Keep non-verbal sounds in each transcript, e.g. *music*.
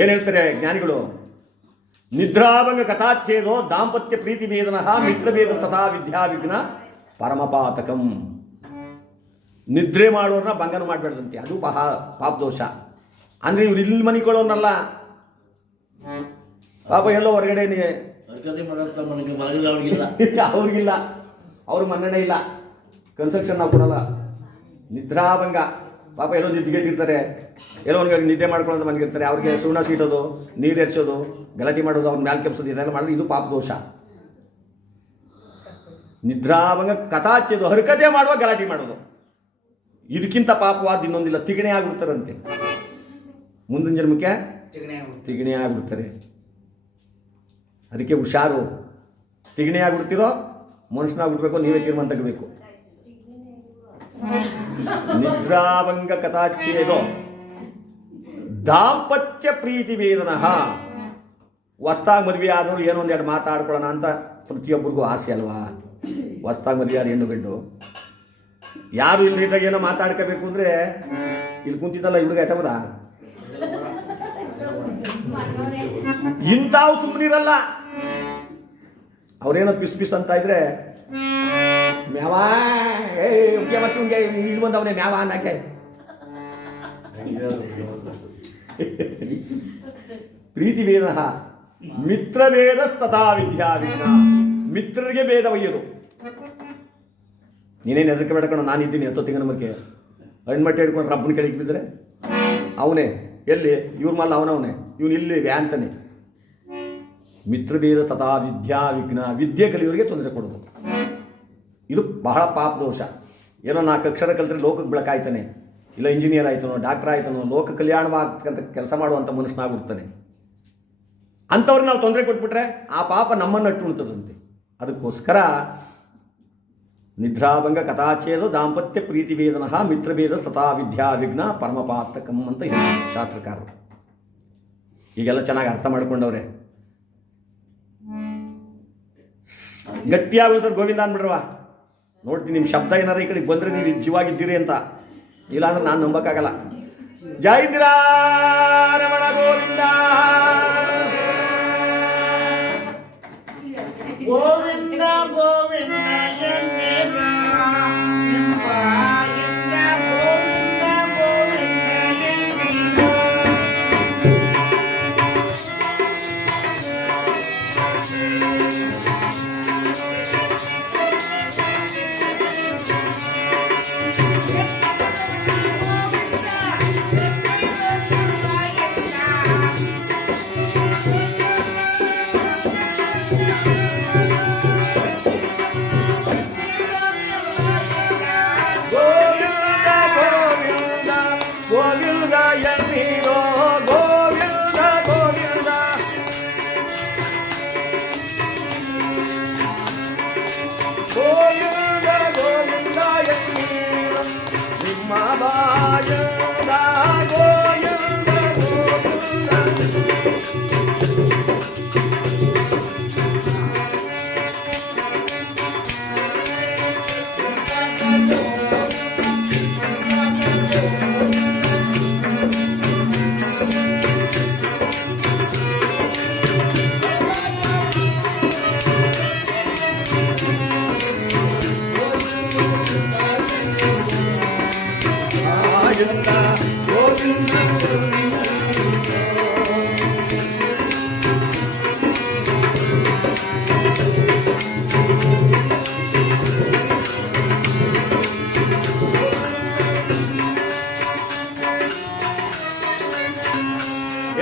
ಏನು ಹೇಳ್ತಾರೆ ಜ್ಞಾನಿಗಳು? ನಿದ್ರಾಭಂಗ ಕಥಾಚ್ಛೇದೋ ದಾಂಪತ್ಯ ಪ್ರೀತಿ ಭೇದನ ಮಿತ್ರಭೇದ ಸದಾ ವಿದ್ಯಾ ವಿಘ್ನ ಪರಮಪಾತಕಂ. ನಿದ್ರೆ ಮಾಡೋರ್ನ ಭಂಗನ ಮಾಡಬೇಡ್ದಂತೆ ಅದು ಪಹ ಪಾಪ ದೋಷ ಅಂದರೆ ಇವ್ರು ಇಲ್ಲಿ ಮನಿಕೊಳ್ಳೋನಲ್ಲ ಪಾಪ ಎಲ್ಲೋ ಹೊರಗಡೆ ಅವ್ರಿಗಿಲ್ಲ. *laughs* ಅವ್ರ ಮನ್ನಣೆ ಇಲ್ಲ. ಕನ್ಸ್ಟ್ರಕ್ಷನ್ ನಾವು ಕೊಡಲ್ಲ. ನಿದ್ರಾಭಂಗ. ಪಾಪ ಎಲ್ಲೋ ನಿದ್ಗೆಟ್ಟಿರ್ತಾರೆ ಎಲ್ಲೋ ಒಂದು ನಿದ್ದೆ ಮಾಡ್ಕೊಳ್ಳೋದು ಮನೆಗಿರ್ತಾರೆ ಅವ್ರಿಗೆ ಸುಣ್ಣ ಸೀಟೋದು ನೀರು ಎರ್ಚೋದು ಗಲಾಟೆ ಮಾಡೋದು ಅವ್ರ ಮ್ಯಾಲೆ ಕೆಪ್ಸೋದು ಇದೆಲ್ಲ ಮಾಡೋದು ಇದು ಪಾಪ ದೋಷ. ನಿದ್ರಾಭಂಗ ಕಥಾಚ್ಯದು ಹರಕತೆ ಮಾಡುವ ಗಲಾಟೆ ಮಾಡೋದು. ಇದಕ್ಕಿಂತ ಪಾಪವಾದ ಇನ್ನೊಂದಿಲ್ಲ ತಿಗಣೆ ಆಗ್ಬಿಡ್ತಾರಂತೆ. ಮುಂದಿನ ಜನ್ಮಕ್ಕೆ ತಿಗಣೆ ಆಗ್ಬಿಡ್ತಾರೆ. ಅದಕ್ಕೆ ಹುಷಾರು. ತಿಗಣೆ ಆಗ್ಬಿಡ್ತಿರೋ ಮನುಷ್ಯನಾಗ್ಬಿಡ್ಬೇಕು ನೀವೇ ತೀರ್ಮಾನ ತಗೋಬೇಕು. ನಿದ್ರಾಭಂಗ ಕಥಾಚ್ಛೇದೋ ದಾಂಪತ್ಯ ಪ್ರೀತಿ ವೇದನ. ಹೊಸ್ತಾಗ ಮದುವೆ ಆದರೂ ಏನೋ ಒಂದೆರಡು ಮಾತಾಡ್ಕೊಳ್ಳೋಣ ಅಂತ ಪ್ರತಿಯೊಬ್ಬರಿಗೂ ಆಸೆ ಅಲ್ವಾ? ಹೊಸ್ತಾಗ ಮದುವೆ ಆದ ಹೆಣ್ಣು ಗಂಡು. ಯಾರು ಇಲ್ದಿದ್ದಾಗ ಏನೋ ಮಾತಾಡ್ಕೋಬೇಕು ಅಂದರೆ ಇಲ್ಲಿ ಕುಂತಿದ್ದಲ್ಲ ಹುಡುಗ ಆಯ್ತವದ ಇಂಥವು ಸುಮ್ಮನಿರಲ್ಲ ಅವ್ರೇನೋ ಪಿಸ್ ಪಿಸ್ ಅಂತ ಇದ್ರೆ ಮ್ಯಾವ? ಏ ಮತ್ತೆ ಉಂಗೆ, ಇಲ್ಲಿ ಬಂದವನೇ ಮ್ಯಾವ ಅನ್ನಕ್ಕೆ. ಪ್ರೀತಿ ಭೇದ ಮಿತ್ರ ಭೇದ ತಥಾ ವಿದ್ಯಾ ವಿಘ್ನ. ಮಿತ್ರರಿಗೆ ಭೇದ ಒಯ್ಯೋದು. ನೀನೇನು ಎದಕ್ಕೆ ಬೇಡಕಣ ನಾನು ಇದ್ದೀನಿ ಹತ್ತು ತಿಂಗಳ ಮಕ್ಕೆ ಹಣ್ಮಟ್ಟೆ ಹಿಡ್ಕೊಂಡು ರಬ್ಬನ ಕೆಳಗೆ ಬಿದ್ದರೆ? ಅವನೇ, ಎಲ್ಲಿ? ಇವ್ರ ಮಲ್ಲ ಅವನವನೇ? ಇವನು ಇಲ್ಲಿ ವ್ಯಾಂತಾನೆ ಮಿತ್ರಭೇದ ತಥಾ ವಿದ್ಯಾ ವಿಘ್ನ. ವಿದ್ಯೆ ಕಲಿಯೋರಿಗೆ ತೊಂದರೆ ಕೊಡೋದು ಇದು ಬಹಳ ಪಾಪ ದೋಷ. ಏನೋ ನಾಲ್ಕು ಅಕ್ಷರ ಕಲಿತ್ರೆ ಲೋಕಕ್ಕೆ ಬೆಳಕಾಯ್ತಾನೆ. ಇಲ್ಲ ಇಂಜಿನಿಯರ್ ಆಯ್ತನೋ ಡಾಕ್ಟರ್ ಆಯ್ತನೋ, ಲೋಕ ಕಲ್ಯಾಣವಾಗತಕ್ಕಂಥ ಕೆಲಸ ಮಾಡುವಂಥ ಮನುಷ್ಯನಾಗ್ಬಿಡ್ತಾನೆ. ಅಂಥವ್ರಿಗೆ ನಾವು ತೊಂದರೆ ಕೊಟ್ಬಿಟ್ರೆ ಆ ಪಾಪ ನಮ್ಮನ್ನು ಅಟ್ಟು ಉಳಿತದಂತೆ ಅದಕ್ಕೋಸ್ಕರ ನಿದ್ರಾಭಂಗ ಕಥಾಚೇದ ದಾಂಪತ್ಯ ಪ್ರೀತಿ ವೇದನ ಮಿತ್ರಭೇದ ಸತಾ ವಿದ್ಯಾ ವಿಘ್ನ ಪರಮಪಾತಕಂ ಅಂತ ಹೇಳಿದ್ರು ಶಾಸ್ತ್ರಕಾರರು. ಈಗೆಲ್ಲ ಚೆನ್ನಾಗಿ ಅರ್ಥ ಮಾಡ್ಕೊಂಡವ್ರೆ. ಗಟ್ಟಿಯಾಗ ಸರ್ ಗೋವಿಂದ ಅಂದ್ಬಿಡ್ರವ ನೋಡ್ತೀನಿ ನಿಮ್ಮ ಶಬ್ದ ಏನಾರ ಈ ಕಡೆಗೆ ಬಂದರೆ ನೀವು ಜೀವಾಗಿದ್ದೀರಿ ಅಂತ. ಇಲ್ಲಾಂದ್ರೆ ನಾನು ನಂಬಕ್ಕಾಗಲ್ಲ. ಜೈ ರಮಣ ಗೋವಿಂದ ಗೋವಿಂದ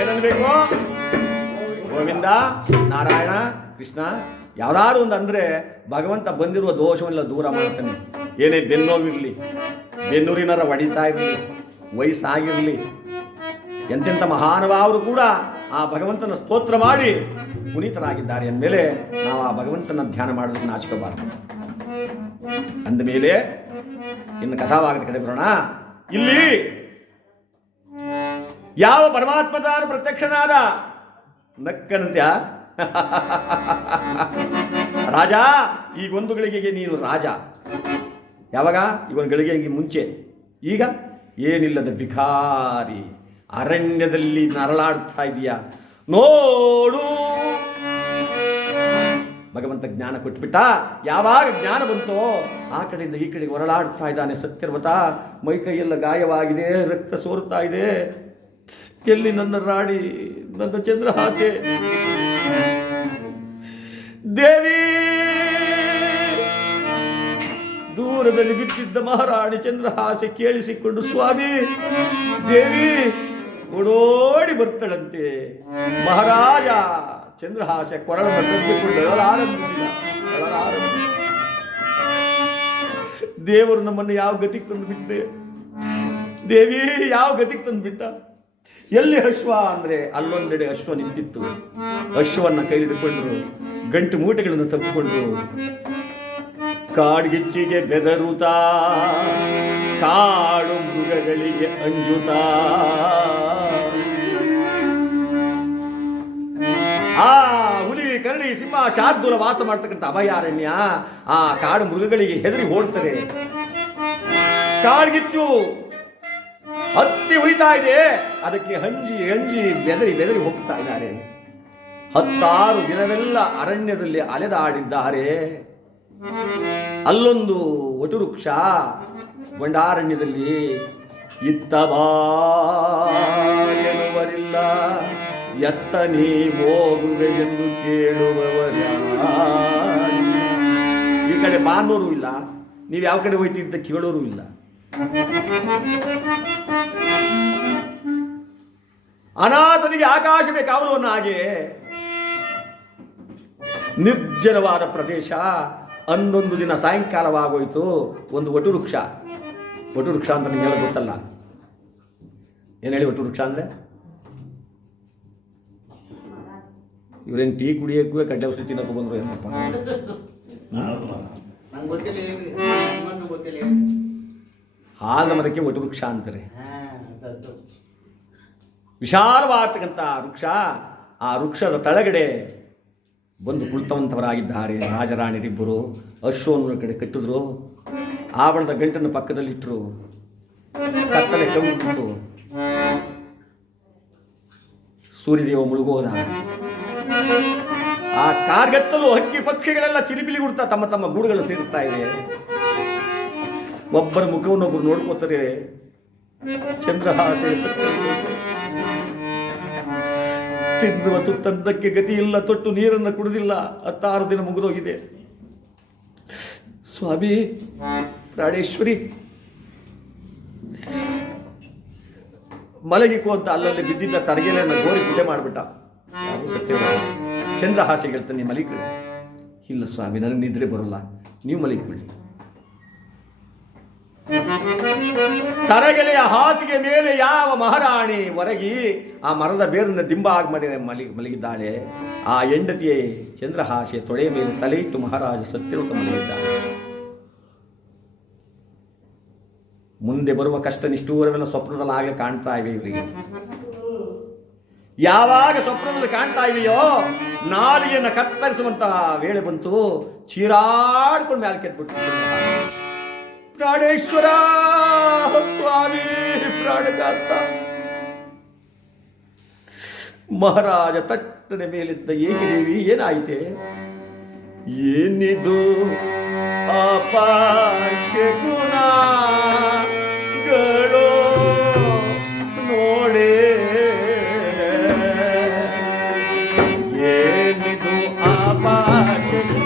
ಏನನ್ಬೇಕು ಗೋವಿಂದ, ನಾರಾಯಣ, ಕೃಷ್ಣ, ಯಾವ್ದಾದ್ರು ಒಂದು ಅಂದರೆ ಭಗವಂತ ಬಂದಿರುವ ದೋಷವನ್ನೆಲ್ಲ ದೂರ ಮಾಡ್ತಾನೆ. ಏನೇ ಬೆನ್ನೋವಿರಲಿ ಬೆನ್ನೂರಿನರ ಹೊಡಿತಾ ಇರಲಿ, ವಯಸ್ಸಾಗಿರಲಿ ಎಂತೆಂಥ ಮಹಾನುಭಾವರು ಕೂಡ ಆ ಭಗವಂತನ ಸ್ತೋತ್ರ ಮಾಡಿ ಪುನೀತರಾಗಿದ್ದಾರೆ ಅಂದಮೇಲೆ ನಾವು ಆ ಭಗವಂತನ ಧ್ಯಾನ ಮಾಡೋದಕ್ಕೆ ನಾಚಿಕೋಬಾರ್ದು. ಅಂದಮೇಲೆ ಇನ್ನು ಕಥಾಭಾಗದ ಕಡೆ ಬರೋಣ. ಇಲ್ಲಿ ಯಾವ ಪರಮಾತ್ಮ ಪ್ರತ್ಯಕ್ಷನಾದ? ನಕ್ಕನಂತ್ಯ. ರಾಜ, ಈ ಒಂದು ಗಳಿಗೆಗೆ ನೀನು ರಾಜ. ಯಾವಾಗ? ಈ ಒಂದು ಗಳಿಗೆಗೆ ಮುಂಚೆ. ಈಗ? ಏನಿಲ್ಲದ ಭಿಕಾರಿ ಅರಣ್ಯದಲ್ಲಿ ನರಳಾಡ್ತಾ ಇದೀಯ? ನೋಡು. ಭಗವಂತ ಜ್ಞಾನ ಕೊಟ್ಬಿಟ್ಟ. ಯಾವಾಗ ಜ್ಞಾನ ಬಂತೋ, ಆ ಕಡೆಯಿಂದ ಈ ಕಡೆಗೆ ಹೊರಳಾಡ್ತಾ ಇದ್ದಾನೆ ಸತ್ಯರ್ವತ. ಮೈ ಕೈಯೆಲ್ಲ ಗಾಯವಾಗಿದೆ, ರಕ್ತ ಸೋರ್ತಾ ಇದೆ. ಎಲ್ಲಿ ನನ್ನ ರಾಣಿ, ನನ್ನ ಚಂದ್ರಹಾಸೆ ದೇವಿ! ದೂರದಲ್ಲಿ ಬಿಟ್ಟಿದ್ದ ಮಹಾರಾಣಿ ಚಂದ್ರಹಾಸೆ ಕೇಳಿಸಿಕೊಂಡು, ಸ್ವಾಮಿ, ದೇವಿ ಓಡೋಡಿ ಬರ್ತಾಳಂತೆ. ಮಹಾರಾಜ ಚಂದ್ರಹಾಸೆ ಕೊರಳನ್ನು ಅಳಲಾರಂಭಿಸಿದ ಅಳಲಾರಂಭಿಸಿದ ದೇವರು ನಮ್ಮನ್ನು ಯಾವ ಗತಿಗೆ ತಂದು ಬಿಟ್ಟೆ ದೇವಿ, ಯಾವ ಗತಿಗೆ ತಂದು ಬಿಟ್ಟ? ಎಲ್ಲಿ ಅಶ್ವ ಅಂದ್ರೆ ಅಲ್ಲೊಂದೆಡೆ ಅಶ್ವ ನಿಂತಿತ್ತು. ಅಶ್ವವನ್ನು ಕೈಲಿಡಿಕೊಂಡ್ರು ಗಂಟು ಮೂಟೆಗಳನ್ನು ತಪ್ಪಿಕೊಂಡು ಕಾಡ್ಗಿಚ್ಚಿಗೆ ಬೆದರುತ್ತಾ, ಕಾಡು ಮೃಗಗಳಿಗೆ ಅಂಜುತ್ತಾ. ಆ ಹುಲಿ, ಕರಡಿ, ಸಿಂಹ, ಶಾರ್ದೂಲ ವಾಸ ಮಾಡ್ತಕ್ಕಂಥ ಅಭಯಾರಣ್ಯ ಆ ಕಾಡು ಮೃಗಗಳಿಗೆ ಹೆದರಿ ಓಡ್ತಾರೆ ಕಾಡ್ಗಿಚ್ಚು ಹತ್ತಿ ಉಳಿತಾ ಇದೆ. ಅದಕ್ಕೆ ಹಂಜಿ ಹಂಜಿ ಬೆದರಿ ಬೆದರಿ ಹೋಗ್ತಾ ಇದ್ದಾರೆ. ಹತ್ತಾರು ದಿನವೆಲ್ಲ ಅರಣ್ಯದಲ್ಲಿ ಅಲೆದಾಡಿದ್ದಾರೆ ಅಲ್ಲೊಂದು ವಟುವೃಕ್ಷ ಬಂಡಾರಣ್ಯದಲ್ಲಿ ಎನ್ನುವರಿಲ್ಲ. ಎತ್ತ ನೀ ಹೋಗುವೆ ಎಂದು ಕೇಳುವವರ ಈ ಕಡೆ ಬಾನೋರು ಇಲ್ಲ. ನೀವು ಯಾವ ಕಡೆ ಹೋಯ್ತಿ ಅಂತ ಕೇಳೋರು ಇಲ್ಲ. ಅನಾಥನಿಗೆ ಆಕಾಶವೇ ಬೇಕಾವಲು ಹಾಗೆ ನಿರ್ಜನವಾದ ಪ್ರದೇಶ. ಹನ್ನೊಂದು ದಿನ ಸಾಯಂಕಾಲವಾಗೋಯಿತು. ಒಂದು ವಟುವೃಕ್ಷ. ವಟುವೃಕ್ಷ ಅಂತ ನಿಮಗೆಲ್ಲ ಗೊತ್ತಲ್ಲ? ಏನು ಹೇಳಿ ವಟುವೃಕ್ಷ ಅಂದರೆ? ಇವರೇನು ಟೀ ಕುಡಿಯೋಕ್ಕೂ ಕಡ್ಡೆ ಔಷಧಿ ತಿನ್ನಕ್ಕೆ ಬಂದರು ಏನಪ್ಪ? ಹಾಲ ಮರಕ್ಕೆ ವಟುವೃಕ್ಷ ಅಂತಾರೆ. ಹಾ ಅದದ್ದು. ವಿಶಾಲವಾಗತಕ್ಕಂಥ ವೃಕ್ಷ ಆ ವೃಕ್ಷದ ತಳಗಡೆ ಬಂದು ಕುಳಿತವಂತವರಾಗಿದ್ದಾರೆ. ರಾಜರಾಣಿರಿಬ್ಬರು ಅಶ್ವನ ಕಡೆ ಕಟ್ಟಿದ್ರು ಆವರಣದ ಗಂಟನ್ನು ಪಕ್ಕದಲ್ಲಿಟ್ಟರು ಕತ್ತಲೆ ಕವಿಬಿಟ್ಟಿತು ಸೂರ್ಯದೇವ ಮುಳುಗೋದ. ಆ ಕಾರ್ಗತ್ತಲು ಹಕ್ಕಿ ಪಕ್ಷಿಗಳೆಲ್ಲ ಚಿಲಿಪಿಲಿ ಗುಡ್ತಾ ತಮ್ಮ ತಮ್ಮ ಗೂಡುಗಳು ಸೇರುತ್ತಾ ಇದೆ ಒಬ್ಬರ ಮುಖವನ್ನೊಬ್ಬರು ನೋಡ್ಕೋತಾರೆ. ಚಂದ್ರಹಾಸೆ ತಿನ್ನುವ ತುತ್ತನ್ನಕ್ಕೆ ಗತಿ ಇಲ್ಲ ತೊಟ್ಟು ನೀರನ್ನು ಕುಡಿದಿಲ್ಲ, ಹತ್ತಾರು ದಿನ ಮುಗಿದೋಗಿದೆ. ಸ್ವಾಮಿ, ಪ್ರಾಣೇಶ್ವರಿ. ಮಲಗಿಕೋ ಅಂತ ಅಲ್ಲಲ್ಲಿ ಬಿದ್ದಿದ್ದ ತರಗೆಲೆಯನ್ನು ಗೋರಿ ಪೂಜೆ ಮಾಡಿಬಿಟ್ಟ. ಸತ್ಯ ಚಂದ್ರಹಾಸೆ ಹೇಳ್ತಾನೆ ಮಲಿಕೊಳ್ಳಿ ಇಲ್ಲ ಸ್ವಾಮಿ, ನನಗೆ ನಿದ್ರೆ ಬರೋಲ್ಲ. ನೀವು ಮಲಿಕೊಳ್ಳಿ ತರಗೆಲೆಯ ಹಾಸಿಗೆ ಮೇಲೆ ಯಾವ ಮಹಾರಾಣಿ ಒರಗಿ ಆ ಮರದ ಬೇರಿನ ದಿಂಬ ಆಗಿ ಮಲಿ ಮಲಗಿದ್ದಾಳೆ? ಆ ಹೆಂಡತಿಯೇ ಚಂದ್ರಹಾಸೆ ತೊಡೆಯ ಮೇಲೆ ತಲೆಯಿಟ್ಟು ಮಹಾರಾಜ ಸತ್ಯವ್ರತ ಮಲಗಿದ್ದಾಳೆ. ಮುಂದೆ ಬರುವ ಕಷ್ಟ ನಿಷ್ಠೂರವೆಲ್ಲ ಸ್ವಪ್ನದಲ್ಲಿ ಆಗಲೇ ಕಾಣ್ತಾ ಇವೆ ಇವರಿಗೆ. ಯಾವಾಗ ಸ್ವಪ್ನದಲ್ಲಿ ಕಾಣ್ತಾ ಇವೆಯೋ ನಾಲಿಗೆಯನ್ನು ಕತ್ತರಿಸುವಂತಹ ವೇಳೆ ಬಂತು, ಚೀರಾಡ್ಕೊಂಡು ಮೇಲೆ ಕೆತ್ಬಿಟ್ಟು ಪ್ರಾಣೇಶ್ವರ ಸ್ವಾಮಿ ಪ್ರಾಣಗಾತ ಮಹಾರಾಜ ತಟ್ಟನೆ ಮೇಲಿದ್ದ ಏಕಿದೇವಿ ಏನಾಯಿತೆ? ಏನಿದು? ಅಪಾಶಗುಣಗಳು ನೋಡೇ. ಏನಿದು ಅಪಾಶಗುಣಗಳು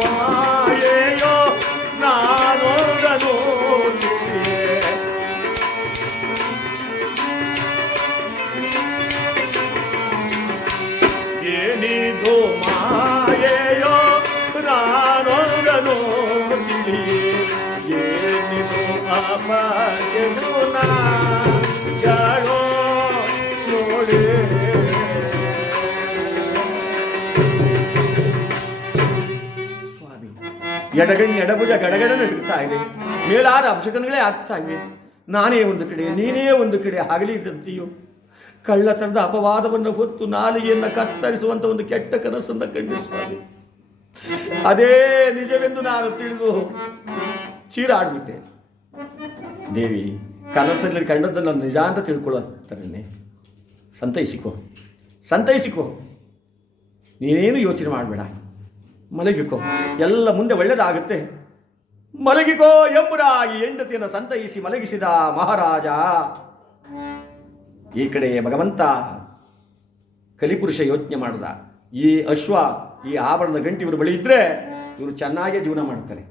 ಮಾಯೆಯೋ ನಾನೊಂದನು ಏನಿದು ಮಾಯೆಯೋ ನಾನೊಂದನು ಏನಿದು ಅಪಯನು ನಾಡೋ ಎಡಗಣ್ಣು ಎಡಭುಜ ಗಡಗಡ ನಡೀತಾ ಇದೆ. ಮೇಲಾದ ಅಪಶಕನಗಳೇ ಆಗ್ತಾ ಇವೆ. ನಾನೇ ಒಂದು ಕಡೆ, ನೀನೇ ಒಂದು ಕಡೆ ಹಗಲಿ ಇದ್ದಂತೆಯೋ ಕಳ್ಳತನದ ಅಪವಾದವನ್ನು ಹೊತ್ತು ನಾಲಿಗೆಯನ್ನು ಕತ್ತರಿಸುವಂತ ಒಂದು ಕೆಟ್ಟ ಕನಸನ್ನು ಕಂಡು ಸ್ವಾಮಿ. ಅದೇ ನಿಜವೆಂದು ನಾನು ತಿಳಿದು ಚೀರಾಡ್ಬಿಟ್ಟೆ. ದೇವಿ ಕನಸಲ್ಲಿ ಕಂಡದ್ದನ್ನು ನಿಜ ಅಂತ ತಿಳ್ಕೊಳ್ಳೋತರನ್ನೇ ಸಂತೈಸಿಕೋ ಸಂತೈಸಿಕೋ. ನೀನೇನು ಯೋಚನೆ ಮಾಡಬೇಡ. ಮಲಗಿಕೋ. ಎಲ್ಲ ಮುಂದೆ ಒಳ್ಳೆಯದಾಗುತ್ತೆ ಮಲಗಿಕೋ ಎಂಬುದಾಗಿ ಹೆಂಡತಿಯನ್ನು ಸಂತೈಸಿ ಮಲಗಿಸಿದ ಮಹಾರಾಜ. ಈ ಕಡೆ ಭಗವಂತ ಕಲಿಪುರುಷ ಯೋಚನೆ ಮಾಡಿದ. ಈ ಅಶ್ವ, ಈ ಆಭರಣದ ಗಂಟೆ ಇವರು ಬಳಿ ಇದ್ರೆ ಇವರು ಚೆನ್ನಾಗೇ ಜೀವನ ಮಾಡ್ತಾರೆ.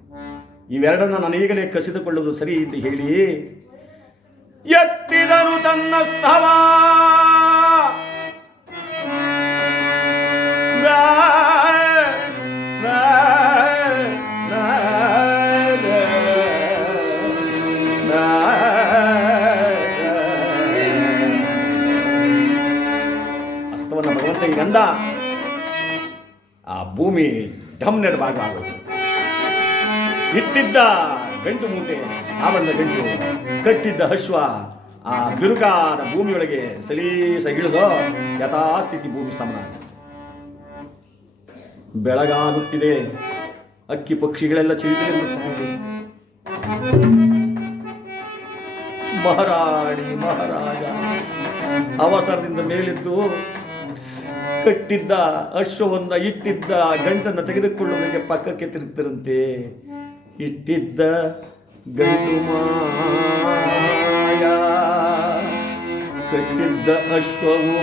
ಇವೆರಡನ್ನು ನಾನು ಈಗಲೇ ಕಸಿದುಕೊಳ್ಳುವುದು ಸರಿ ಎಂದು ಹೇಳಿ ಎತ್ತಿದನು ತನ್ನ ಸ್ತವ ಭಗವಂತ ಆ ಭೂಮಿ ಢಮ್ ಭಾಗ ಆಗೋದು ಇಟ್ಟಿದ್ದ ಗಂಟು ಮೂಟೆ ಆವರಣದ ಗಂಟು ಕಟ್ಟಿದ್ದ ಹಶ್ವ, ಆ ಬಿರುಗಾದ ಭೂಮಿಯೊಳಗೆ ಸಲೀಸ ಇಳಿದು ಯಥಾಸ್ಥಿತಿ ಭೂಮಿ ಸಮನ ಆಗುತ್ತೆ. ಬೆಳಗಾಗುತ್ತಿದೆ, ಅಕ್ಕಿ ಪಕ್ಷಿಗಳೆಲ್ಲ ಇವೆ ಮಹಾರಾಣಿ, ಮಹಾರಾಜ, ಅವಸರದಿಂದ ಮೇಲೆದ್ದು ಕಟ್ಟಿದ್ದ ಅಶ್ವವನ್ನ ಇಟ್ಟಿದ್ದ ಗಂಟನ್ನು ತೆಗೆದುಕೊಳ್ಳುವುದಕ್ಕೆ ಪಕ್ಕಕ್ಕೆ ತಿರುಗ್ತಿರಂತೆ. ಇಟ್ಟಿದ್ದ ಗಂಟು ಮಾಯ ಕಟ್ಟಿದ್ದ ಅಶ್ವವು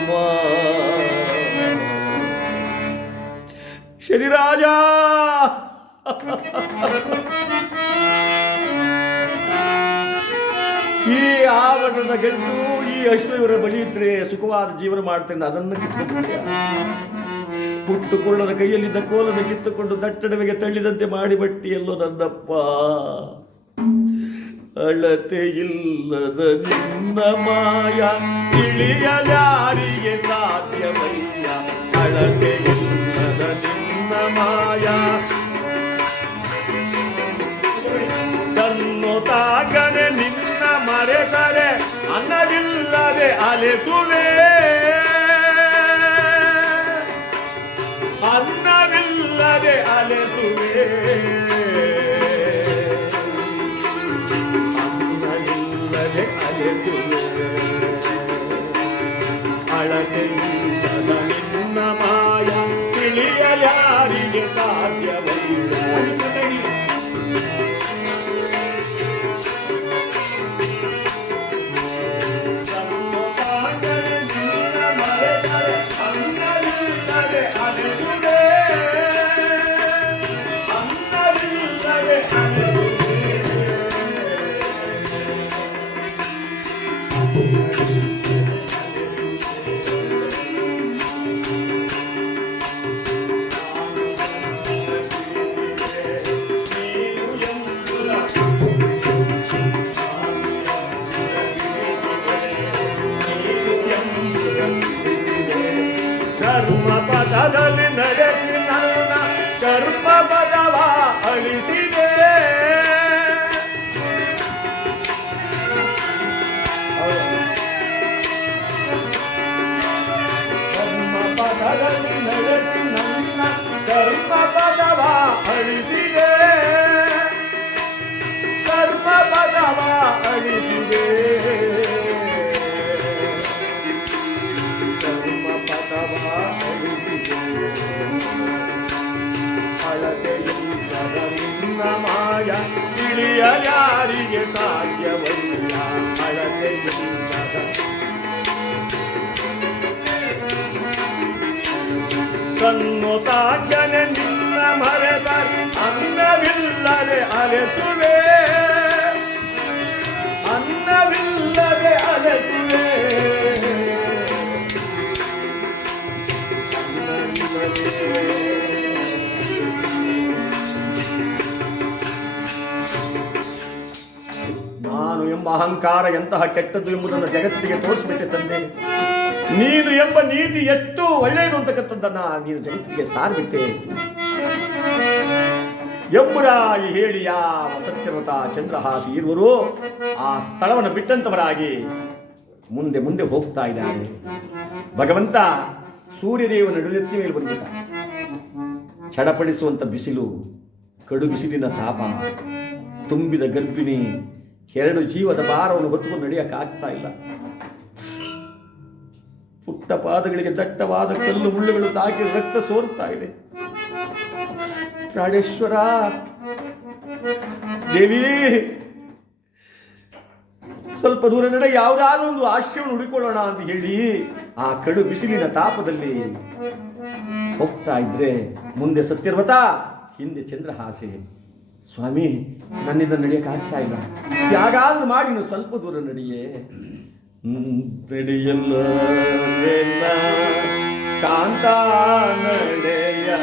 ಶನಿರಾಜ *laughs* ಈ ಆವರಣದ ಗೆದ್ದು ಈ ಅಶ್ವ ಇವರ ಬಳಿ ಇದ್ರೆ ಸುಖವಾದ ಜೀವನ ಮಾಡ್ತೇನೆ. ಅದನ್ನು ಹುಟ್ಟುಕೊಳ್ಳದ ಕೈಯಲ್ಲಿದ್ದ ಕೋಲನ್ನು ಕಿತ್ತುಕೊಂಡು ದಟ್ಟಡವೆಗೆ ತಳ್ಳಿದಂತೆ ಮಾಡಿ ಬಟ್ಟಿಯಲ್ಲೋ ನನ್ನಪ್ಪ. ಅಳತೆ ಇಲ್ಲದ ನಿನ್ನ ಮಾಯ ತಿಳಿಯಲಾರಿಗೆ ಸಾಧ್ಯವಯ್ಯ. ಅಳತೆ ಇಲ್ಲದ ನಿನ್ನ ಮಾಯ ನಿನ್ನ ಮರೆತರೆ ಅನ್ನವಿಲ್ಲದೆ ಅಲೆಸುವೆ ಅನ್ನವಿಲ್ಲದೆ ಅಲೆಸುವೆ ಪದದಲ್ಲಿ ನಡೆಸಿ ನನ್ನ ಕರ್ಮ ಪದವ ಅಳಿಸಿದೆ ತಿಳಿಯಲಾರಿಗೆ ಸಾಧ್ಯವಲ್ಲ? ಅಳತೆಯಿಂದ ತನ್ನು ಸಾಧ್ಯನೆ ನಿನ್ನ ಮರೆತ ಅನ್ನವಿಲ್ಲದೆ ಅಲೆಸುವೆ. ಅಹಂಕಾರ ಎಂತಹ ಕೆಟ್ಟದ್ದು ಎಂಬುದನ್ನು ಜಗತ್ತಿಗೆ ತೋರಿಸ್ಬಿಟ್ಟೆ ತಂದೆ. ನೀನು ಎಂಬ ನೀತಿ ಎಷ್ಟು ಒಳ್ಳೆಯದು ಅಂತಕ್ಕಂಥದ್ದನ್ನ ನೀನು ಜಗತ್ತಿಗೆ ಸಾರ್ಬಿಟ್ಟೆ. ಎಂಬುರಾಯಿ ಹೇಳಿ ಯಾವ ಸತ್ಯವ್ರತ ಚಂದ್ರಹಾಸಿ ಇರುವರು ಆ ಸ್ಥಳವನ್ನು ಬಿಟ್ಟಂತವರಾಗಿ ಮುಂದೆ ಮುಂದೆ ಹೋಗ್ತಾ ಇದ್ದಾರೆ ಭಗವಂತ ಸೂರ್ಯದೇವನ ನಡುನೆತ್ತಿ ಮೇಲೆ ಬಂದಿದ್ದ. ಚಡಪಡಿಸುವಂತ ಬಿಸಿಲು, ಕಡು ಬಿಸಿಲಿನ ತಾಪ, ತುಂಬಿದ ಗರ್ಭಿಣಿ ಎರಡು ಜೀವದ ಭಾರವನ್ನು ಹೊತ್ತುಕೊಂಡು ನಡೆಯಕ್ಕಾಗ್ತಾ ಇಲ್ಲ. ಪುಟ್ಟ ಪಾದಗಳಿಗೆ ದಟ್ಟವಾದ ಕಲ್ಲು ಮುಳ್ಳುಗಳು ತಾಕಿ ರಕ್ತ ಸೋರ್ತಾ ಇದೆ. ಪ್ರಾಣೇಶ್ವರ! ದೇವಿ! ಸ್ವಲ್ಪ ದೂರ ನಡೆ, ಯಾವುದಾದ್ರೂ ಒಂದು ಆಶ್ರಯವನ್ನು ಹುಡುಕೊಳ್ಳೋಣ ಅಂತ ಹೇಳಿ ಆ ಕಡು ಬಿಸಿಲಿನ ತಾಪದಲ್ಲಿ ಹೋಗ್ತಾ ಇದ್ರೆ ಮುಂದೆ ಸತ್ಯರ್ವತ ಹಿಂದೆ ಚಂದ್ರಹಾಸೆ. ಸ್ವಾಮಿ ನನ್ನಿಂದ ನಡೆಯಕ್ಕಾಗ್ತಾ ಇಲ್ಲ. ಯಾಗಾದ್ರೂ ಮಾಡಿ ನೀವು ಸ್ವಲ್ಪ ದೂರ ನಡೆಯೇ. ನಡೆಯಲ್ಲ ಕಾಂತ ನಡೆಯಲಾರೆ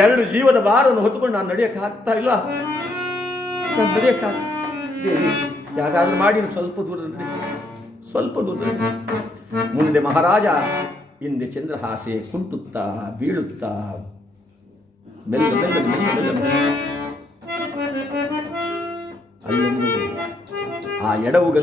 ಎರಡು ಜೀವದ ಭಾರವನ್ನು ಹೊತ್ತುಕೊಂಡು ನಾನು ನಡೆಯಕ್ಕೆ ಆಗ್ತಾ ಇಲ್ಲ. ನಾನು ನಡೆಯಕ್ಕಾಗ ಯಾಕಾದ್ರೂ ಮಾಡಿ ಸ್ವಲ್ಪ ದೂರ ಸ್ವಲ್ಪ ದೂರ ಮುಂದೆ ಮಹಾರಾಜ, ಹಿಂದೆ ಚಂದ್ರಹಾಸೆ ಕುಂಟುತ್ತಾ, ಬೀಳುತ್ತಾ. ಮೆಲ್ಲ ಮೆಲ್ಲ ಮೆಲ್ಲ ಆ ಎಡವುಗಲ್